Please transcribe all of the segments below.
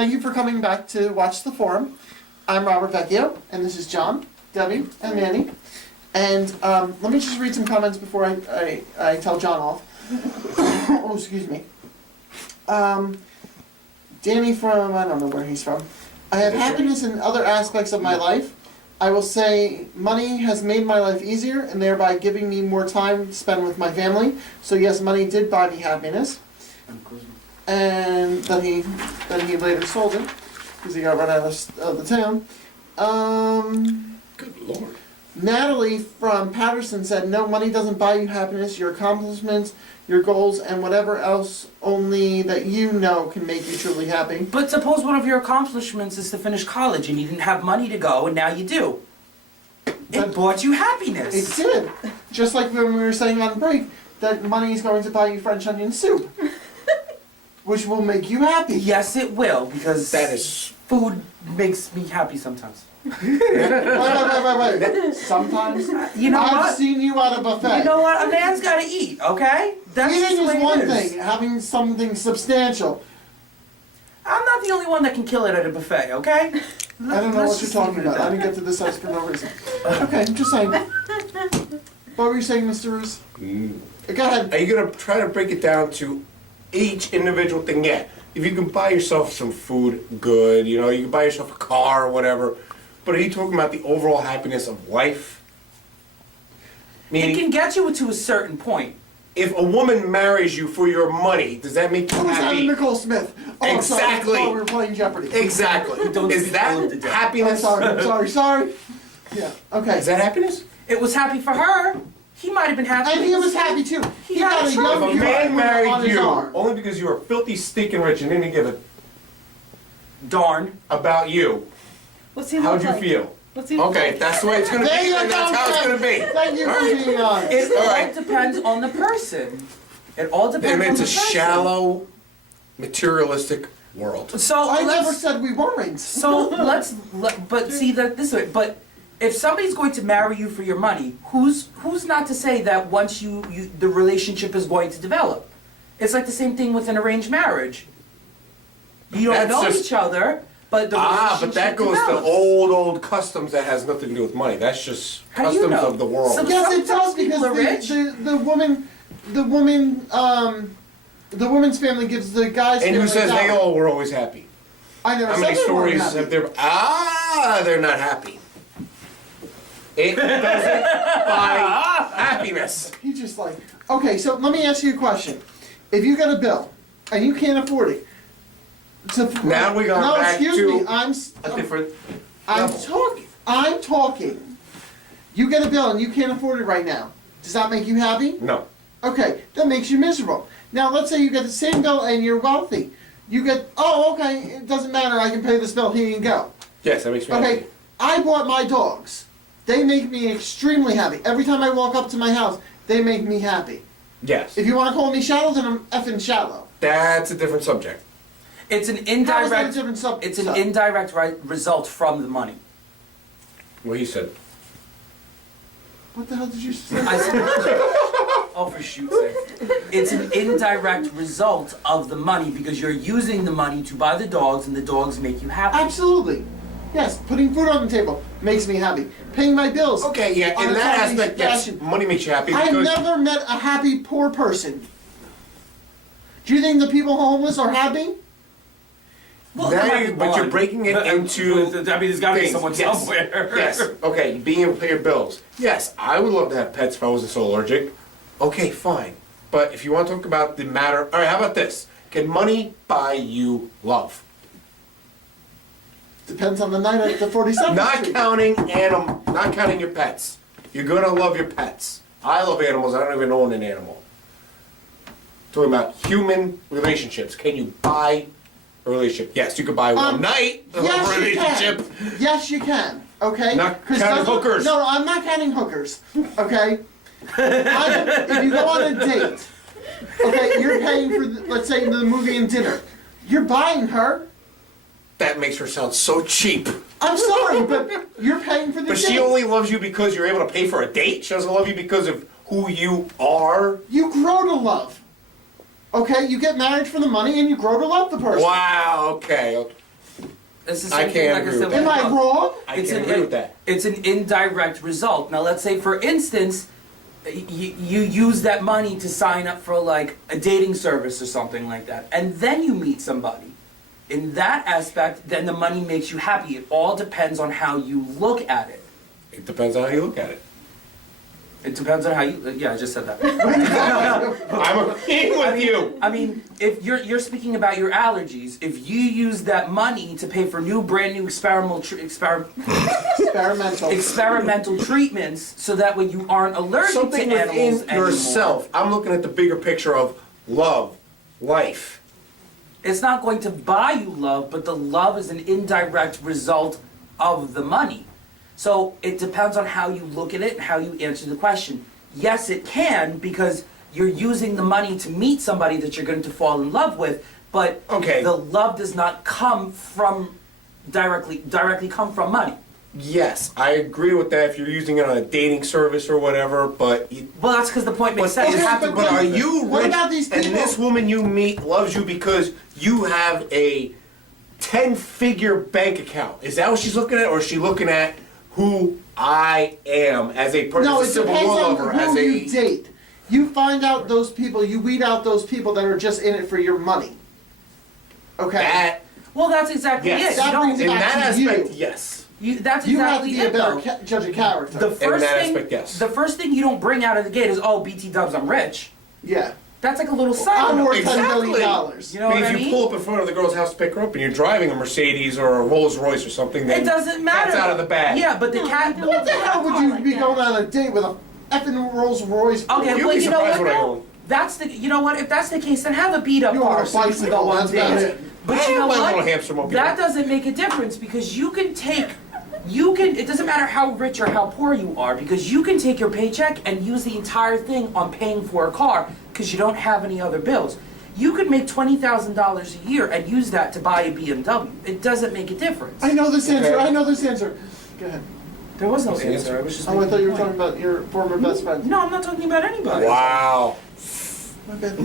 thank you for coming back to watch the forum. I'm Robert Vecchio, and this is John, Debbie, and Manny. And let me just read some comments before I tell John off. Oh, excuse me. Danny from, I don't know where he's from. I have happiness in other aspects of my life. I will say money has made my life easier and thereby giving me more time to spend with my family. So yes, money did buy me happiness. And then he later sold it because he got run out of the town. Good Lord. Natalie from Patterson said, no, money doesn't buy you happiness. Your accomplishments, your goals, and whatever else only that you know can make you truly happy. But suppose one of your accomplishments is to finish college and you didn't have money to go and now you do. It brought you happiness. It did. Just like when we were saying on break that money is going to buy you French onion soup. Which will make you happy. Yes, it will, because That is... food makes me happy sometimes. Wait. Sometimes. You know I've what? seen you at a buffet. You know what? A man's got to eat, okay? That's just Eating the way is one it is. thing. Having something substantial. I'm not the only one that can kill it at a buffet, okay? I don't know what you're talking about. I didn't get to this house for no reason. Okay, I'm just saying. What were you saying, Mr. Roos? Go ahead. Are you going to try to break it down to each individual thing? Yeah. If you can buy yourself some food, good. You know, you can buy yourself a car or whatever. But are you talking about the overall happiness of life? It Meaning, can get you to a certain point. if a woman marries you for your money, does that make you Who's Adam happy? Nicole Smith? Oh, Exactly. Sorry. Oh, we were playing Jeopardy. Exactly. Don't Is speak that ill of the devil. I'm happiness? sorry. Yeah, okay. Is that happiness? It was happy for her. He might have been happy. And he was happy too. He had got a a trophy. young If a man girl on married his you arm. only because you were filthy, stinking rich and didn't give a Darn. about you, What's he how look would you like? feel? What's he look Okay, like? that's the way it's going to There be, you and that's go, how it's Ken. going to be. Thank you for being honest. It all Alright. depends on the person. It all depends And on it's the a person. shallow, materialistic world. So I let's- never said we weren't. but see that this way. But if somebody's going to marry you for your money, who's not to say that once the relationship is going to develop? It's like the same thing with an arranged marriage. You don't That's know just- each other, but the relationship But that goes develops. to old customs that has nothing to do with money. That's just How do you customs know? of the world. Some- Yes, it does Sometimes people are because the woman's family gives the guy's And family who says they down. all were always happy? I never How said many they weren't stories happy. have there? They're not happy. It doesn't buy happiness. He just like, okay, so let me ask you a question. If you get a bill and you can't afford it, Now we're going no, back excuse to me, I'm a different I'm level. talking. You get a bill and you can't afford it right now. Does that make you happy? No. Okay, that makes you miserable. Now let's say you get the same bill and you're wealthy. You get, oh, okay, it doesn't matter, I can pay this bill, here you go. Yes, that makes me Okay, happy. I bought my dogs. They make me extremely happy. Every time I walk up to my house, they make me happy. Yes. If you want to call me shallow, then I'm effing shallow. That's a different subject. It's an How is that a indirect. different subject? It's an indirect result from the money. What he said. What the hell did you say? I said, oh, for shoot's sake. It's an indirect result of the money because you're using the money to buy the dogs and the dogs make you happy. Absolutely. Yes, putting food on the table makes me happy. Paying my bills. Okay, yeah, on in a that timely aspect, yes, fashion. money makes you happy I've because never met a happy poor person. Do you think the people homeless are happy? Well, now there might be but you're one. breaking it into I mean, there's got to be things. someone Yes. somewhere. Yes. Okay, being able to pay your bills. Yes, I would love to have pets if I wasn't so allergic. Okay, fine. But if you want to talk about the matter, all right, how about this? Can money buy you love? Depends on the night at the 47th Not Street. not counting your pets. You're gonna love your pets. I love animals. I don't even own an animal. Talking about human relationships. Can you buy a relationship? Yes, you could buy one night of a Yes, you relationship. can. Yes, you can. Okay. Not 'Cause counting doesn't- hookers. No, I'm not counting hookers. Okay. If you go on a date, okay, you're paying for, let's say, the movie and dinner. You're buying her. That makes her sound so cheap. I'm sorry, but you're paying for the But date. she only loves you because you're able to pay for a date? She doesn't love you because of who you are? You grow to love. Okay, you get married for the money and you grow to love the person. Wow, okay. It's the I same thing, can't like I agree said. with Am I love. wrong? I It's can't an- agree with that. It's an indirect result. Now, let's say, for instance, you use that money to sign up for like a dating service or something like that, and then you meet somebody. In that aspect, then the money makes you happy. It all depends on how you look at it. It depends on how you look at it. It depends on how you. Yeah, I just said that. I'm agreeing with you. I mean, if you're speaking about your allergies, if you use that money to pay for brand new experimental treatments, so that way you aren't allergic Something to animals within anymore. yourself. I'm looking at the bigger picture of love, life. It's not going to buy you love, but the love is an indirect result of the money. So it depends on how you look at it and how you answer the question. Yes, it can, because you're using the money to meet somebody that you're going to fall in love with, but Okay. the love does not come from directly come from money. Yes, I agree with that if you're using it on a dating service or whatever, but Well, that's because the point makes sense. you You have have to to, but but are then- you what rich about these and people- this woman you meet loves you because you have a 10-figure bank account? Is that what she's looking at, or is she looking at who I am as a person, No, as a it Civil depends War on lover, as who a... you date. You find out those people, you weed out those people that are just in it for your money. Okay? That, Well, that's exactly Yes. it. That You don't. brings it in back that to aspect, you. yes. That's You have to exactly be a it, better though. judge of character. The first that thing, aspect, yes. the first thing you don't bring out of the gate is, oh, BT Dubs, I'm rich. Yeah. That's like a little I'm side note. worth Exactly. $10 billion. You know what I Because mean? you pull up in front of the girl's house to pick her up and you're driving a Mercedes or a Rolls Royce or something, then It doesn't matter. cat's out of the bag. Yeah, but the No, cat. I don't. What the hell would you Like be that. going on a date with a effing Rolls Royce? Okay, You'd well, be you know surprised what what I though? own. That's the. You know what? If that's the case, then have a beat up You want car a so you can bicycle, go on that's about dates. it. But you know My little what? hamster mobile. That doesn't make a difference because you can take. You can. It doesn't matter how rich or how poor you are because you can take your paycheck and use the entire thing on paying for a car because you don't have any other bills. You could make $20,000 a year and use that to buy a BMW. It doesn't make a difference. I know this answer. Okay. I know this answer. Go ahead. There was no What's the answer. answer? I was just. Oh, I making thought you a were point. talking about your former best friend. No, I'm not talking about anybody. Wow. My bad.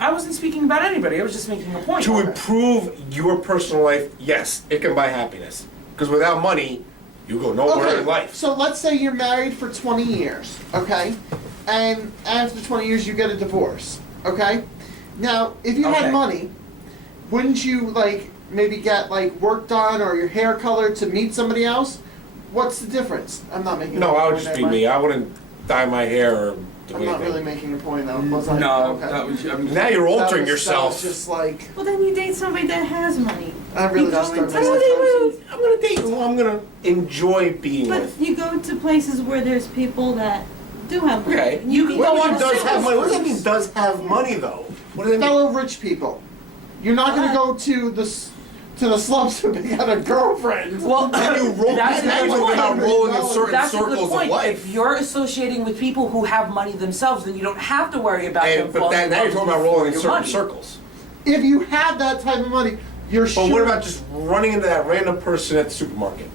I wasn't speaking about anybody. I was just making a point. To improve your personal life, yes, it can buy happiness. Because without money, you go nowhere in life. So let's say you're married for 20 years, okay? And after 20 years you get a divorce, okay? Now, if you Okay. had money, wouldn't you like maybe get like work done or your hair colored to meet somebody else? What's the difference? I'm not making No, a I would point just be there, me. Mike. I wouldn't dye my hair or do I'm not anything. really making a point though, was I? No, Okay. that was. I mean, Now you're That altering was- yourself. That was just like, Well, then you date somebody that has money. I really You go just don't into know. situations- I'm gonna date who I'm gonna enjoy being But with. you go to places where there's people that do have money. Okay. You can What go do you mean on does singles have money? What does that cruise. mean does have money though? What does that mean? Fellow rich people. You're not gonna go to the slums to pick out a girlfriend. Well, Then you roll. that's a Now good you're talking about point. rolling in certain That's a good circles of point. life. If you're associating with people who have money themselves, then you don't have to worry about them And, but falling that, in now love you're talking with about you for rolling in your certain money. circles. If you have that type of money, you're But sure. what about just running into that random person at the supermarket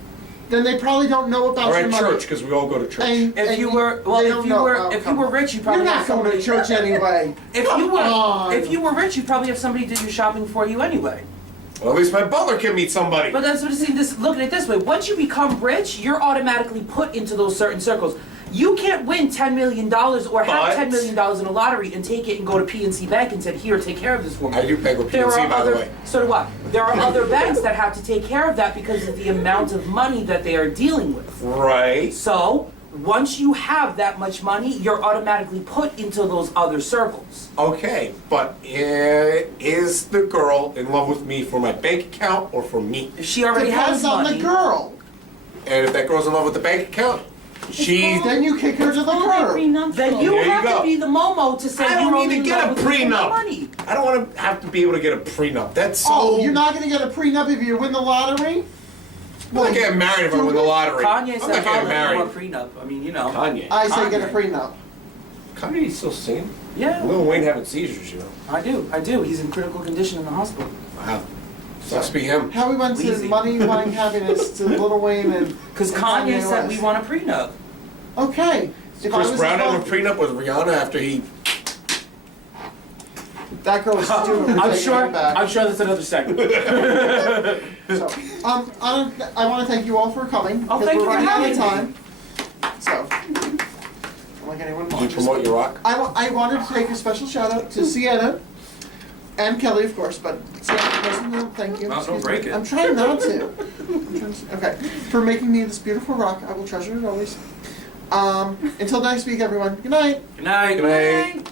Then they probably don't know about or your at money. church? Because we all go to church. If you were well, they if don't you know. were Oh, if you come were on. rich, you You're probably not have going to somebody. church anyway. If you Come were on. if you were rich, you probably have somebody do your shopping for you anyway. Well, at least my butler can meet somebody. But that's what it's this. Look at it this way: once you become rich, you're automatically put into those certain circles. You can't win $10 million or have But- $10 million in a lottery and take it and go to PNC Bank and say, "Here, take care of this woman." I do pay with There PNC, are by the other, way. so do I. There are other banks that have to take care of that because of the amount of money that they are dealing with. Right. So once you have that much money, you're automatically put into those other circles. Okay, but is the girl in love with me for my bank account or for me? If she already Depends has on money, the girl. And if that girl's in love with the bank account, she's. Then you kick her to the Call it curb. prenuptial. then you There you have go. to be the Momo to say I you're don't only need to in get love a with me for my prenup. money. I don't want to have to be able to get a prenup. That's so. Oh, you're not going to get a prenup if you win the lottery? I'm not getting married if I win the lottery. Kanye I'm said, not getting "How married. more prenup?" I mean, you know. Kanye. I say get a Kanye. prenup. Kanye's still singing. Yeah, Lil Wayne having seizures, you know. I do. He's in critical condition in the hospital. Wow. Must be him. How we went to Easy. money, wanting happiness to Lil Wayne and Because and Kanye said West. we want a prenup. Okay. If I Chris was Brown involved- having a prenup with Rihanna after he. That girl was stupid. I'm taking sure. it back. I'm sure that's another segment. So, I want to thank you all for coming. Oh, because thank we're you for running out of having time. So, I'm like anyone. Did you promote your rock? I wanted to take a special shout out to Sienna and Kelly, of course, but Sienna personally, thank you. No, don't Excuse break me. it. I'm trying not to. Okay, for making me this beautiful rock. I will treasure it always. Until next week, everyone. Good night. Good night. Good night.